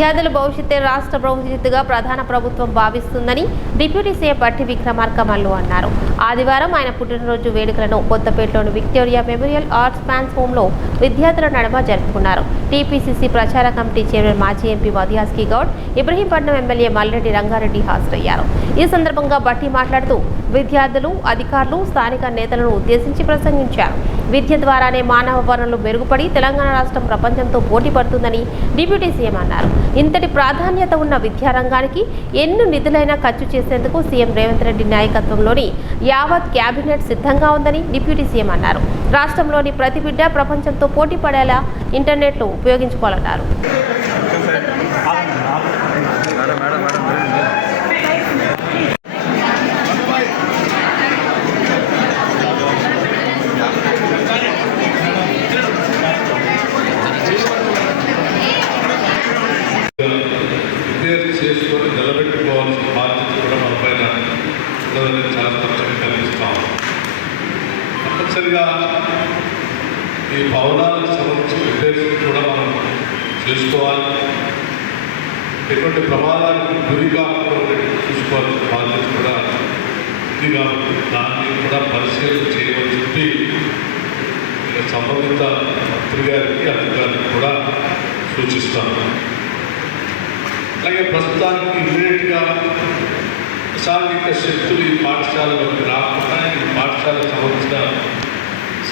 విద్యార్థుల భవిష్యత్తే రాష్ట్ర భవిష్యత్తుగా ప్రధాన ప్రభుత్వం భావిస్తుందని డిప్యూటీ సీఎం బట్టి విక్రమార్కమల్లు అన్నారు. ఆదివారం ఆయన పుట్టినరోజు వేడుకలను కొత్తపేటలోని విక్టోరియా మెమోరియల్ ఆర్ట్స్ ఫ్యాన్స్ హోమ్లో విద్యార్థుల నడుమ జరుపుకున్నారు. టీపీసీసీ ప్రచార కమిటీ చైర్మన్ మాజీ ఎంపీ మధియాస్కి గౌడ్ ఇబ్రహీంపట్నం ఎమ్మెల్యే మల్రెడ్డి రంగారెడ్డి హాజరయ్యారు. ఈ సందర్భంగా బట్టి మాట్లాడుతూ విద్యార్థులు అధికారులు స్థానిక నేతలను ఉద్దేశించి ప్రసంగించారు. విద్య ద్వారానే మానవ వనరులు మెరుగుపడి తెలంగాణ రాష్ట్రం ప్రపంచంతో పోటీ పడుతుందని డిప్యూటీ సీఎం అన్నారు. ఇంతటి ప్రాధాన్యత ఉన్న విద్యారంగానికి ఎన్ని నిధులైనా ఖర్చు చేసేందుకు సీఎం రేవంత్ రెడ్డి నాయకత్వంలోని యావత్ కేబినెట్ సిద్ధంగా ఉందని డిప్యూటీ సీఎం అన్నారు. రాష్ట్రంలోని ప్రతి బిడ్డ ప్రపంచంతో పోటీ పడేలా ఇంటర్నెట్ను ఉపయోగించుకోవాలన్నారు. తప్పనిసరిగా ఈ భవనాలకు సంబంధించి రిపేర్స్ కూడా మనం చేసుకోవాలి. ఎటువంటి ప్రమాదానికి గురి కాకుండా చూసుకోవాల్సిన బాధ్యత కూడా ఇది కాబట్టి దాన్ని కూడా పరిశీలన చేయమని చెప్పి సంబంధిత మంత్రి గారికి అధికారులకు కూడా సూచిస్తాను. అలాగే ప్రస్తుతానికి ఇమీడియట్గా సాంఘిక శక్తులు ఈ పాఠశాలలోకి రాకుండా ఈ పాఠశాలకు సంబంధించిన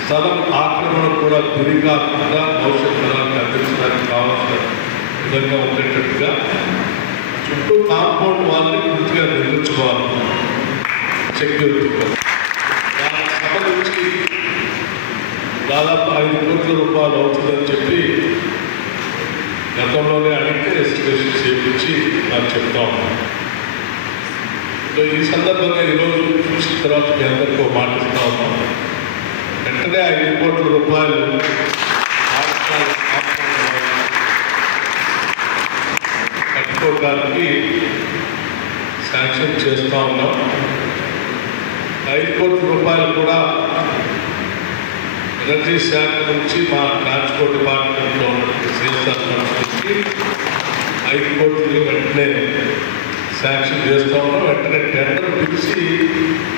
స్థలం ఆక్రమణ కూడా గురి కాకుండా భవిష్యత్ తరానికి అందించడానికి కావాల్సిన విధంగా ఉండేటట్టుగా చుట్టూ కాంపౌండ్ వాళ్ళని పూర్తిగా నిర్మించుకోవాలి. సెక్యూరిటీగా దానికి సంబంధించి దాదాపు ఐదు కోట్ల రూపాయలు అవుతుందని చెప్పి గతంలోనే అడిగితే ఎస్టిమేషన్ చేయించి నాకు చెప్తా ఉన్నాను సో ఈ సందర్భంగా ఈరోజు చూసిన తర్వాత మీ అందరికీ మాట్లాడుతూ మాట ఉన్నాం. వెంటనే ఐదు కోట్ల రూపాయలు. కట్టుకోవడానికి శాంక్షన్ చేస్తూ ఉన్నాం. ఐదు కోట్ల రూపాయలు కూడా ఎనర్జీ శాఖ నుంచి మా ట్రాన్స్పోర్ట్ డిపార్ట్మెంట్లో ఉన్నటువంటి సేల్స్ నుంచి ఐదు కోట్లు వెంటనే శాంక్షన్ చేస్తూ ఉన్నాం వెంటనే టెండర్ పిలిచి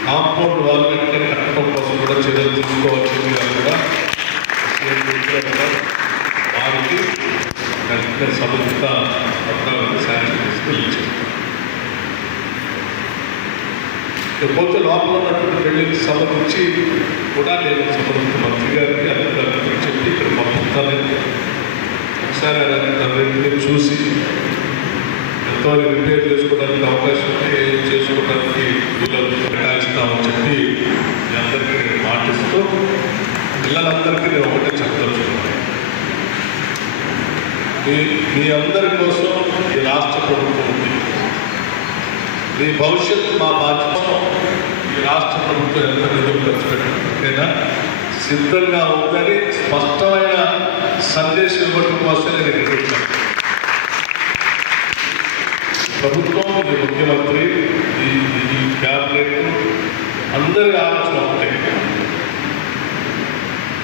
కాంపౌండ్ వాళ్ళు వెంటనే కట్టడం కోసం కూడా చర్యలు తీసుకోవాల్సిందిగా కూడా వారికి వెంటనే సంబంధిత పత్రాలను శాంక్షన్ తీసుకుని ఇచ్చారు. పోతే లోపల ఉన్నటువంటి బిల్డింగ్కి సంబంధించి కూడా నేను సంబంధిత మంత్రి గారికి అధికారులకు చెప్పి ఇక్కడ పంపుతాను. ఒకసారి చూసి ఎంతో రిపేర్ చేసుకోవడానికి అవకాశం ఉంటే చేసుకోవడానికి పిల్లలు కేటాయిస్తామని చెప్పి మీ అందరికీ నేను మాటిస్తూ పిల్లలందరికీ నేను ఒకటే చెప్తాను మీ మీ అందరి కోసం ఈ రాష్ట్ర ప్రభుత్వం ఉంది. మీ భవిష్యత్తు మా బాధ్యత. ఈ రాష్ట్ర ప్రభుత్వం ఎంత నిధులు ఖర్చు పెట్టినా సిద్ధంగా ఉందని స్పష్టమైన సందేశం ఇవ్వడం కోసం నేను ప్రభుత్వం ఇది ముఖ్యమంత్రి ఈ ఈ క్యాబినెట్ అందరి ఆలోచన ఉంటాయి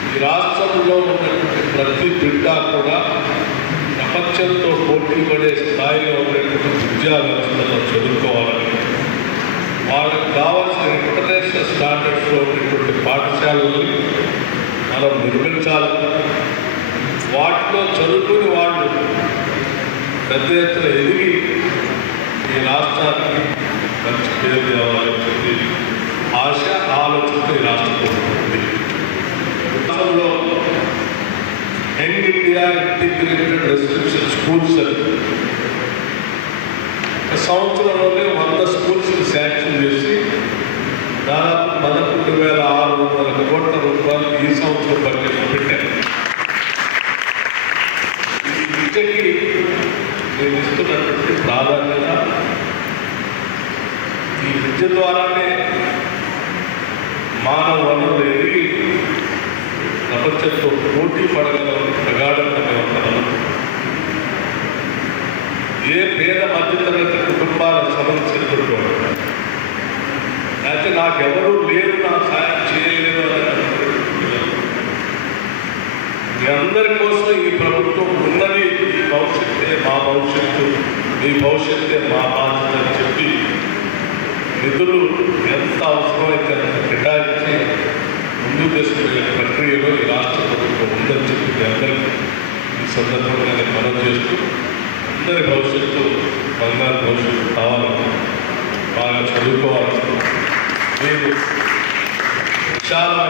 ఈ రాష్ట్రంలో ఉన్నటువంటి ప్రతి బిడ్డ కూడా ప్రపంచంతో పోటీ పడే స్థాయిలో ఉన్నటువంటి విద్యా వ్యవస్థలో చదువుకోవాలని వాళ్ళకి కావాల్సిన ఇంటర్నేషనల్ స్టాండర్డ్స్లో ఉన్నటువంటి పాఠశాలల్ని మనం నిర్మించాలని వాటిలో చదువుకుని వాళ్ళు పెద్ద ఎత్తున ఎదిగి ఈ రాష్ట్రానికి మంచి పేరు తేవాలని చెప్పి ఆశ ఆలోచనతో ఈ రాష్ట్ర ప్రభుత్వం ఉంది రాష్ట్రంలో young India integrated residential schools సంవత్సరంలోనే వంద స్కూల్స్ శాంక్షన్ చేసి దాదాపు పదకొండు వేల ఆరు వందల కోట్ల రూపాయలు ఈ సంవత్సరం బడ్జెట్లో పెట్టారు ఈ విద్యకి నేను ఇస్తున్నటువంటి ప్రాధాన్యత ఈ విద్య ద్వారానే మానవ వనరులు ఎదిగి ప్రపంచంతో పోటీ పడగల ప్రగాఢమైన ఏ పేద మధ్యతరగతి కుటుంబాలకు సంబంధించినటువంటి అయితే నాకెవరూ లేరు నాకు సాయం చేయలేదు అని మీ అందరి కోసం ఈ ప్రభుత్వం ఉన్నది భవిష్యత్తే మా భవిష్యత్తు మీ భవిష్యత్తే మా బాధ్యత నిధులు ఎంత అవసరమైతే అంత కేటాయించి ముందుకు తీసుకునే ప్రక్రియలో ఈ రాష్ట్ర ప్రభుత్వం ఉందని చెప్పి అందరికీ ఈ సందర్భంగా నేను మనం చేస్తూ అందరి భవిష్యత్తు బంగారు భవిష్యత్తు కావాలని బాగా చదువుకోవాలని మీరు చాలా